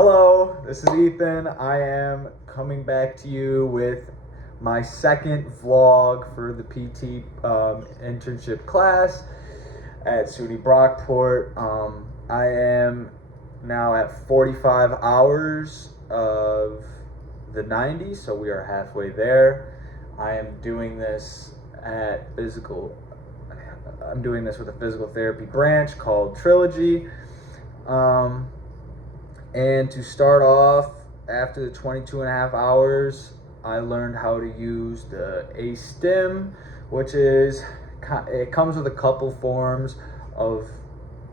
Hello, this is Ethan. I am coming back to you with my second vlog for the PT internship class at SUNY Brockport. I am now at 45 hours of the 90, so we are halfway there. I am doing this I'm doing this with a physical therapy branch called Trilogy. And to start off, after the 22 and a half hours, I learned how to use the A-stim, which is, it comes with a couple forms of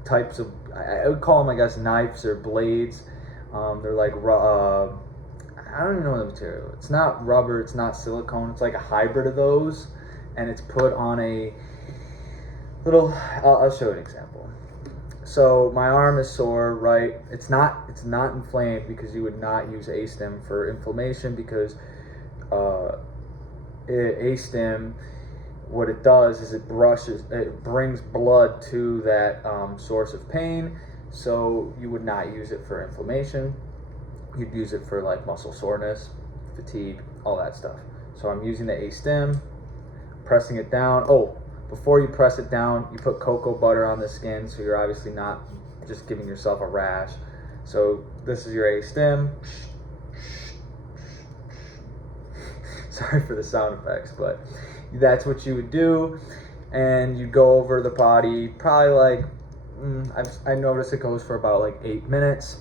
types of, I would call them, I guess, knives or blades. They're like, I don't even know the material. It's not rubber, it's not silicone, it's like a hybrid of those. And it's put on a little, I'll show you an example. So my arm is sore, right? It's not inflamed, because you would not use A-stim for inflammation, because A-stim, what it does is it brings blood to that source of pain. So you would not use it for inflammation. You'd use it for like muscle soreness, fatigue, all that stuff. So I'm using the A-stim, pressing it down. Oh, before you press it down, you put cocoa butter on the skin, so you're obviously not just giving yourself a rash. So this is your A-stim. Sorry for the sound effects, but that's what you would do. And you go over the body, probably like, I noticed it goes for about like 8 minutes.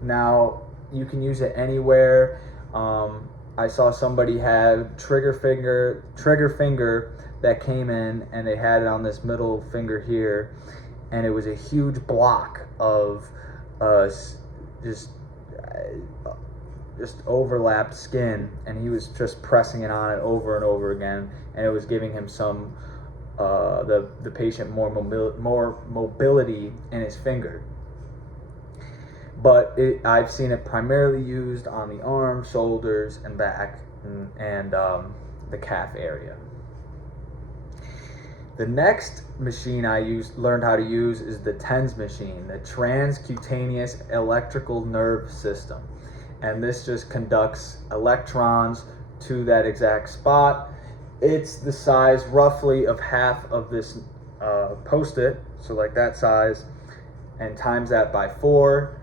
Now, you can use it anywhere. I saw somebody had trigger finger that came in, and they had it on this middle finger here, and it was a huge block of just overlapped skin, and he was just pressing it on it over and over again, and it was giving him some the patient more mobility in his finger. But I've seen it primarily used on the arm, shoulders, and back, and the calf area. The next machine I learned how to use is the TENS machine, the transcutaneous electrical nerve system. And this just conducts electrons to that exact spot. It's the size roughly of half of this Post-it, so like that size, and times that by 4.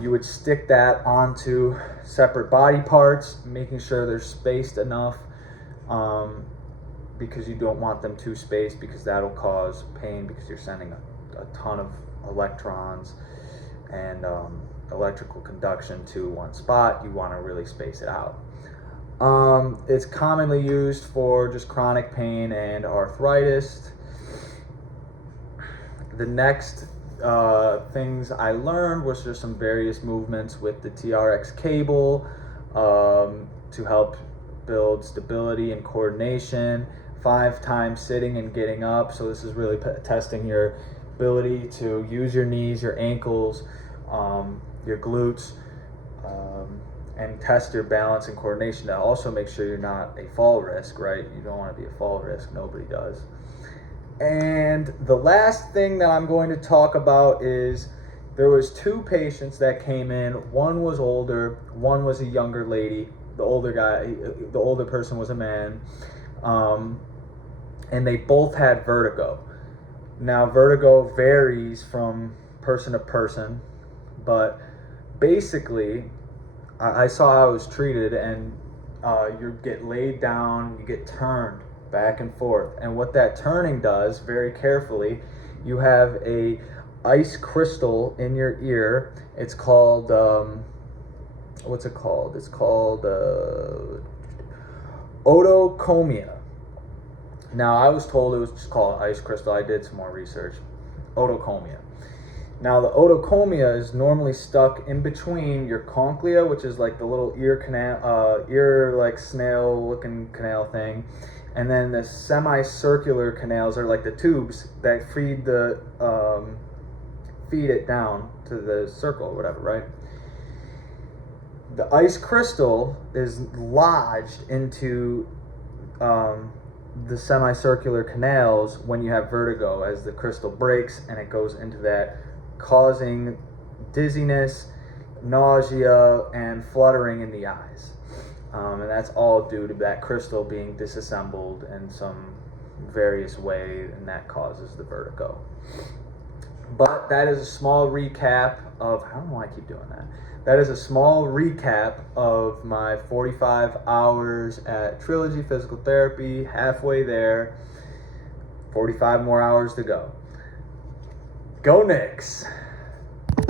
You would stick that onto separate body parts, making sure they're spaced enough, because you don't want them too spaced, because that'll cause pain, because you're sending a ton of electrons and electrical conduction to one spot. You want to really space it out. It's commonly used for just chronic pain and arthritis. The next things I learned was just some various movements with the TRX cable to help build stability and coordination. 5 times sitting and getting up. So this is really testing your ability to use your knees, your ankles, your glutes, and test your balance and coordination. To also make sure you're not a fall risk, right? You don't want to be a fall risk. Nobody does. And the last thing that I'm going to talk about is there was 2 patients that came in. One was older, one was a younger lady. The older person was a man. And they both had vertigo. Now, vertigo varies from person to person, but basically, I saw how it was treated, and you get laid down, you get turned back and forth. And what that turning does, very carefully, you have a ice crystal in your ear. It's called, what's it called? It's called otochomia. Now, I was told it was just called ice crystal. I did some more research. Otochomia. Now, the otochomia is normally stuck in between your conchlea, which is like the little ear canal, like snail-looking canal thing, and then the semicircular canals are like the tubes that feed it down to the circle or whatever, right? The ice crystal is lodged into the semicircular canals when you have vertigo, as the crystal breaks and it goes into that, causing dizziness, nausea, and fluttering in the eyes. And that's all due to that crystal being disassembled in some various way, and that causes the vertigo. But that is a small recap of, I don't know why I keep doing that. That is a small recap of my 45 hours at Trilogy Physical Therapy, halfway there, 45 more hours to go. Go Knicks!